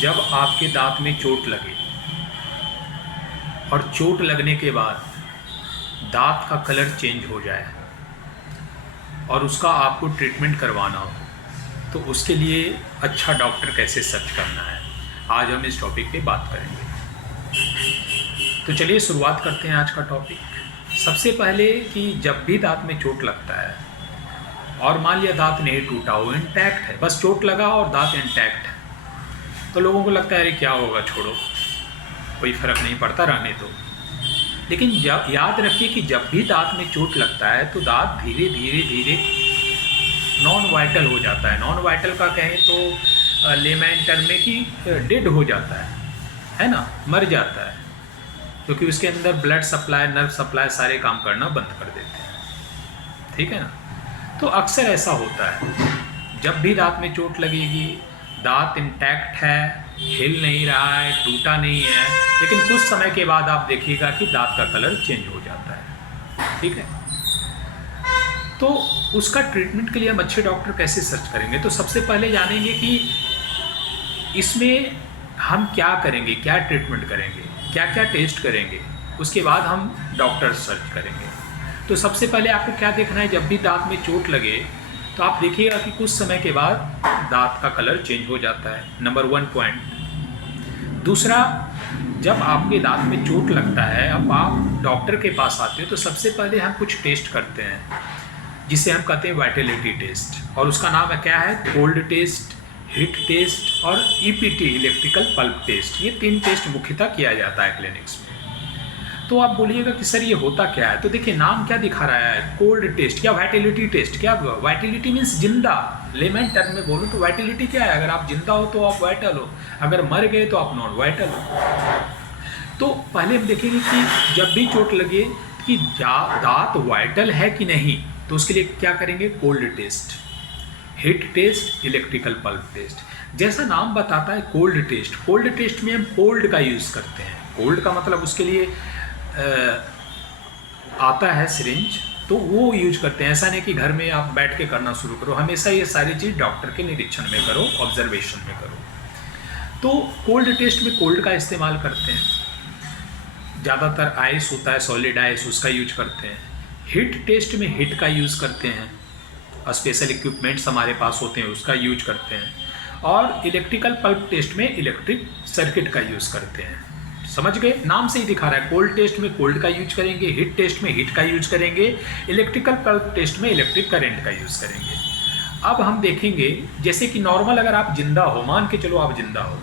जब आपके दांत में चोट लगे और चोट लगने के बाद दांत का कलर चेंज हो जाए और उसका आपको ट्रीटमेंट करवाना हो, तो उसके लिए अच्छा डॉक्टर कैसे सर्च करना है, आज हम इस टॉपिक पे बात करेंगे। तो चलिए शुरुआत करते हैं आज का टॉपिक। सबसे पहले कि जब भी दांत में चोट लगता है और मान लिया दांत नहीं टूटा हो, इंटैक्ट है, बस चोट लगा और दांत इंटैक्ट है, तो लोगों को लगता है अरे क्या होगा, छोड़ो, कोई फ़र्क नहीं पड़ता, रहने दो। लेकिन याद रखिए कि जब भी दांत में चोट लगता है तो दांत धीरे धीरे धीरे नॉन वाइटल हो जाता है। नॉन वाइटल का कहें तो लेमैन टर्म में कि डेड हो जाता है ना, मर जाता है, क्योंकि उसके अंदर ब्लड सप्लाई, नर्व सप्लाई सारे काम करना बंद कर देते हैं। ठीक है ना। तो अक्सर ऐसा होता है, जब भी दांत में चोट लगेगी, दांत इंटैक्ट है, हिल नहीं रहा है, टूटा नहीं है, लेकिन कुछ समय के बाद आप देखिएगा कि दांत का कलर चेंज हो जाता है। ठीक है। तो उसका ट्रीटमेंट के लिए हम अच्छे डॉक्टर कैसे सर्च करेंगे? तो सबसे पहले जानेंगे कि इसमें हम क्या करेंगे, क्या ट्रीटमेंट करेंगे, क्या क्या टेस्ट करेंगे, उसके बाद हम डॉक्टर सर्च करेंगे। तो सबसे पहले आपको क्या देखना है, जब भी दांत में चोट लगे तो आप देखिएगा कि कुछ समय के बाद दांत का कलर चेंज हो जाता है, नंबर 1 पॉइंट। दूसरा, जब आपके दांत में चोट लगता है, अब आप डॉक्टर के पास आते हो तो सबसे पहले हम कुछ टेस्ट करते हैं जिसे हम कहते हैं वाइटलिटी टेस्ट, और उसका नाम है क्या है, कोल्ड टेस्ट, हीट टेस्ट और ईपीटी, इलेक्ट्रिकल पल्प टेस्ट। ये 3 टेस्ट मुख्यतः किया जाता है क्लिनिक्स में। तो आप बोलिएगा कि सर ये होता क्या है? तो देखिए नाम क्या दिखा रहा है, कोल्ड टेस्ट या वाइटलिटी टेस्ट। क्या वाइटलिटी मीन्स जिंदा, लेमैन टर्म में बोलूँ तो वाइटलिटी क्या है, अगर आप जिंदा हो तो आप वाइटल हो, अगर मर गए तो आप नॉन वाइटल हो। तो पहले हम देखेंगे कि जब भी चोट लगे कि दांत वाइटल है कि नहीं, तो उसके लिए क्या करेंगे, cold test, heat test, electrical pulp test. जैसा नाम बताता है कोल्ड टेस्ट, कोल्ड टेस्ट में हम कोल्ड का यूज़ करते हैं। कोल्ड का मतलब उसके लिए आता है सिरिंज, तो वो यूज करते हैं। ऐसा नहीं कि घर में आप बैठ के करना शुरू करो, हमेशा ये सारी चीज़ डॉक्टर के निरीक्षण में करो, ऑब्जर्वेशन में करो। तो कोल्ड टेस्ट में कोल्ड का इस्तेमाल करते हैं, ज़्यादातर आइस होता है, सॉलिड आइस, उसका यूज करते हैं। हीट टेस्ट में हीट का यूज़ करते हैं, स्पेशल इक्विपमेंट्स हमारे पास होते हैं, उसका यूज करते हैं। और इलेक्ट्रिकल पल्प टेस्ट में इलेक्ट्रिक सर्किट का यूज़ करते हैं। समझ गए, नाम से ही दिखा रहा है, कोल्ड टेस्ट में कोल्ड का यूज करेंगे, हीट टेस्ट में हीट का यूज करेंगे, इलेक्ट्रिकल पल्प टेस्ट में इलेक्ट्रिक करंट का यूज करेंगे। अब हम देखेंगे, जैसे कि नॉर्मल अगर आप जिंदा हो, मान के चलो आप जिंदा हो,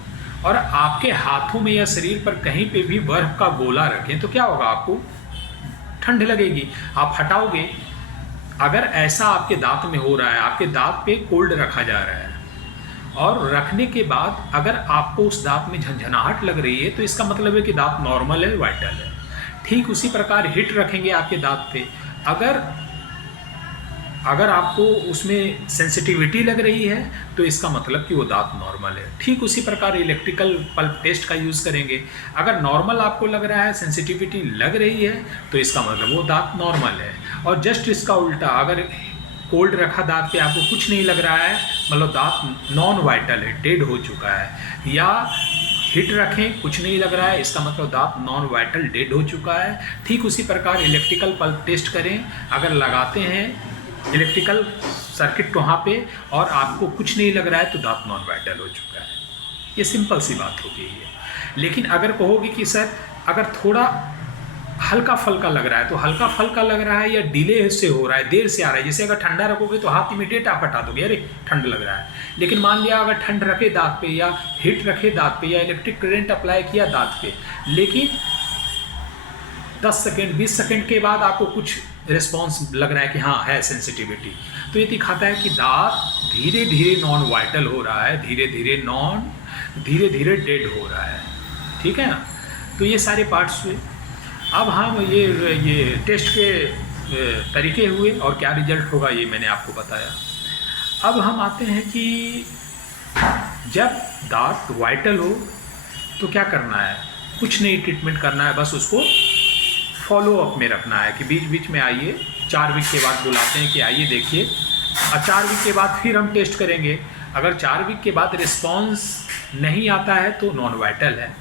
और आपके हाथों में या शरीर पर कहीं पे भी बर्फ का गोला रखें तो क्या होगा, आपको ठंड लगेगी, आप हटाओगे। अगर ऐसा आपके दांत में हो रहा है, आपके दांत पे कोल्ड रखा जा रहा है और रखने के बाद अगर आपको उस दांत में झंझनाहट लग रही है, तो इसका मतलब है कि दांत नॉर्मल है, वाइटल है। ठीक उसी प्रकार हिट रखेंगे आपके दांत पे, अगर आपको उसमें सेंसिटिविटी लग रही है तो इसका मतलब कि वो दांत नॉर्मल है। ठीक उसी प्रकार इलेक्ट्रिकल पल्प टेस्ट का यूज़ करेंगे, अगर नॉर्मल आपको लग रहा है, सेंसिटिविटी लग रही है, तो इसका मतलब वो दांत नॉर्मल है। और जस्ट इसका उल्टा, अगर कोल्ड रखा दांत पे, आपको कुछ नहीं लग रहा है, मतलब दांत नॉन वाइटल है, डेड हो चुका है। या हिट रखें, कुछ नहीं लग रहा है, इसका मतलब दांत नॉन वाइटल, डेड हो चुका है। ठीक उसी प्रकार इलेक्ट्रिकल पल्प टेस्ट करें, अगर लगाते हैं इलेक्ट्रिकल सर्किट वहाँ पे और आपको कुछ नहीं लग रहा है, तो दांत नॉन वाइटल हो चुका है। ये सिंपल सी बात हो गई है। लेकिन अगर कहोगे कि सर अगर थोड़ा हल्का फल्का लग रहा है, तो हल्का फल्का लग रहा है या डिले से हो रहा है, देर से आ रहा है, जैसे अगर ठंडा रखोगे तो हाथ इमीडिएट आप हटा दोगे, अरे ठंड लग रहा है। लेकिन मान लिया अगर ठंड रखे दांत पे या हीट रखे दांत पे या इलेक्ट्रिक करंट अप्लाई किया दांत पे, लेकिन 10 सेकेंड 20 सेकेंड के बाद आपको कुछ रिस्पॉन्स लग रहा है कि हाँ है सेंसिटिविटी, तो ये दिखाता है कि दांत धीरे धीरे नॉन वाइटल हो रहा है, धीरे धीरे डेड हो रहा है। ठीक है ना। तो ये सारे पार्ट्स हुए। अब हम ये टेस्ट के तरीके हुए और क्या रिजल्ट होगा ये मैंने आपको बताया। अब हम आते हैं कि जब दांत वाइटल हो तो क्या करना है, कुछ नहीं ट्रीटमेंट करना है, बस उसको फॉलो अप में रखना है कि बीच बीच में आइए, 4 वीक के बाद बुलाते हैं कि आइए देखिए, और 4 वीक के बाद फिर हम टेस्ट करेंगे। अगर 4 वीक के बाद रिस्पॉन्स नहीं आता है तो नॉन वाइटल है।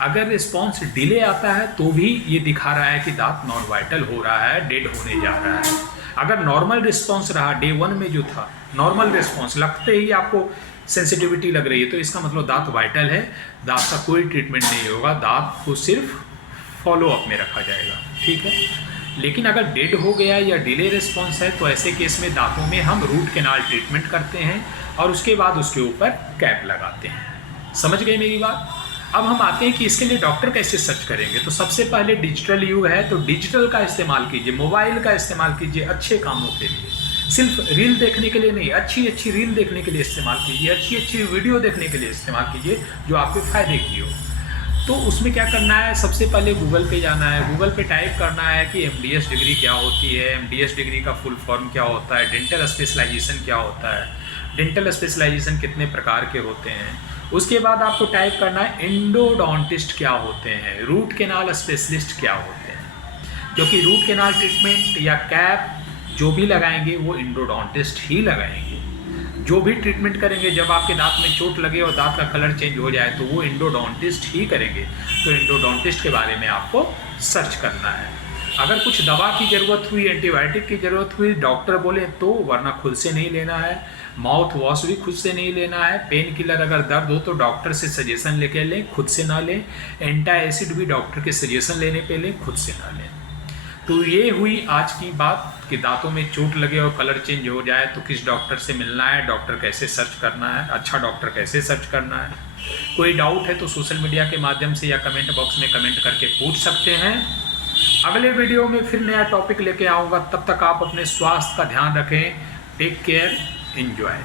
अगर रिस्पॉन्स डिले आता है तो भी ये दिखा रहा है कि दांत नॉन वाइटल हो रहा है, डेड होने जा रहा है। अगर नॉर्मल रिस्पॉन्स रहा, डे 1 में जो था नॉर्मल रिस्पॉन्स, लगते ही आपको सेंसिटिविटी लग रही है, तो इसका मतलब दांत वाइटल है, दांत का कोई ट्रीटमेंट नहीं होगा, दांत को सिर्फ फॉलो अप में रखा जाएगा, ठीक है। लेकिन अगर डेड हो गया या डिले रिस्पॉन्स है तो ऐसे केस में दांतों में हम रूट कैनाल ट्रीटमेंट करते हैं और उसके बाद उसके ऊपर कैप लगाते हैं। समझ गए मेरी बात? अब हम आते हैं कि इसके लिए डॉक्टर कैसे सर्च करेंगे। तो सबसे पहले डिजिटल युग है, तो डिजिटल का इस्तेमाल कीजिए, मोबाइल का इस्तेमाल कीजिए अच्छे कामों के लिए। सिर्फ रील देखने के लिए नहीं, अच्छी अच्छी रील देखने के लिए इस्तेमाल कीजिए, अच्छी अच्छी वीडियो देखने के लिए इस्तेमाल कीजिए जो आपके फ़ायदे की हो। तो उसमें क्या करना है, सबसे पहले गूगल पे जाना है, गूगल पे टाइप करना है कि एमडीएस डिग्री क्या होती है, एमडीएस डिग्री का फुल फॉर्म क्या होता है, डेंटल स्पेशलाइजेशन क्या होता है, डेंटल स्पेशलाइजेशन कितने प्रकार के होते हैं। उसके बाद आपको टाइप करना है एंडोडोंटिस्ट क्या होते हैं, रूट कैनाल स्पेशलिस्ट क्या होते हैं, क्योंकि रूट कैनाल ट्रीटमेंट या कैप जो भी लगाएंगे वो एंडोडोंटिस्ट ही लगाएंगे। जो भी ट्रीटमेंट करेंगे, जब आपके दांत में चोट लगे और दांत का कलर चेंज हो जाए तो वो एंडोडोंटिस्ट ही करेंगे। तो एंडोडोंटिस्ट के बारे में आपको सर्च करना है। अगर कुछ दवा की ज़रूरत हुई, एंटीबायोटिक की ज़रूरत हुई, डॉक्टर बोले तो, वरना खुद से नहीं लेना है। माउथ वॉश भी खुद से नहीं लेना है। पेन किलर अगर दर्द हो तो डॉक्टर से सजेशन लेके लें, खुद से ना लें। एंटी एसिड भी डॉक्टर के सजेशन लेने पे लें, खुद से ना लें। तो ये हुई आज की बात कि दांतों में चोट लगे और कलर चेंज हो जाए तो किस डॉक्टर से मिलना है, डॉक्टर कैसे सर्च करना है, अच्छा डॉक्टर कैसे सर्च करना है। कोई डाउट है तो सोशल मीडिया के माध्यम से या कमेंट बॉक्स में कमेंट करके पूछ सकते हैं। अगले वीडियो में फिर नया टॉपिक लेके आऊँगा, तब तक आप अपने स्वास्थ्य का ध्यान रखें। Take care, enjoy.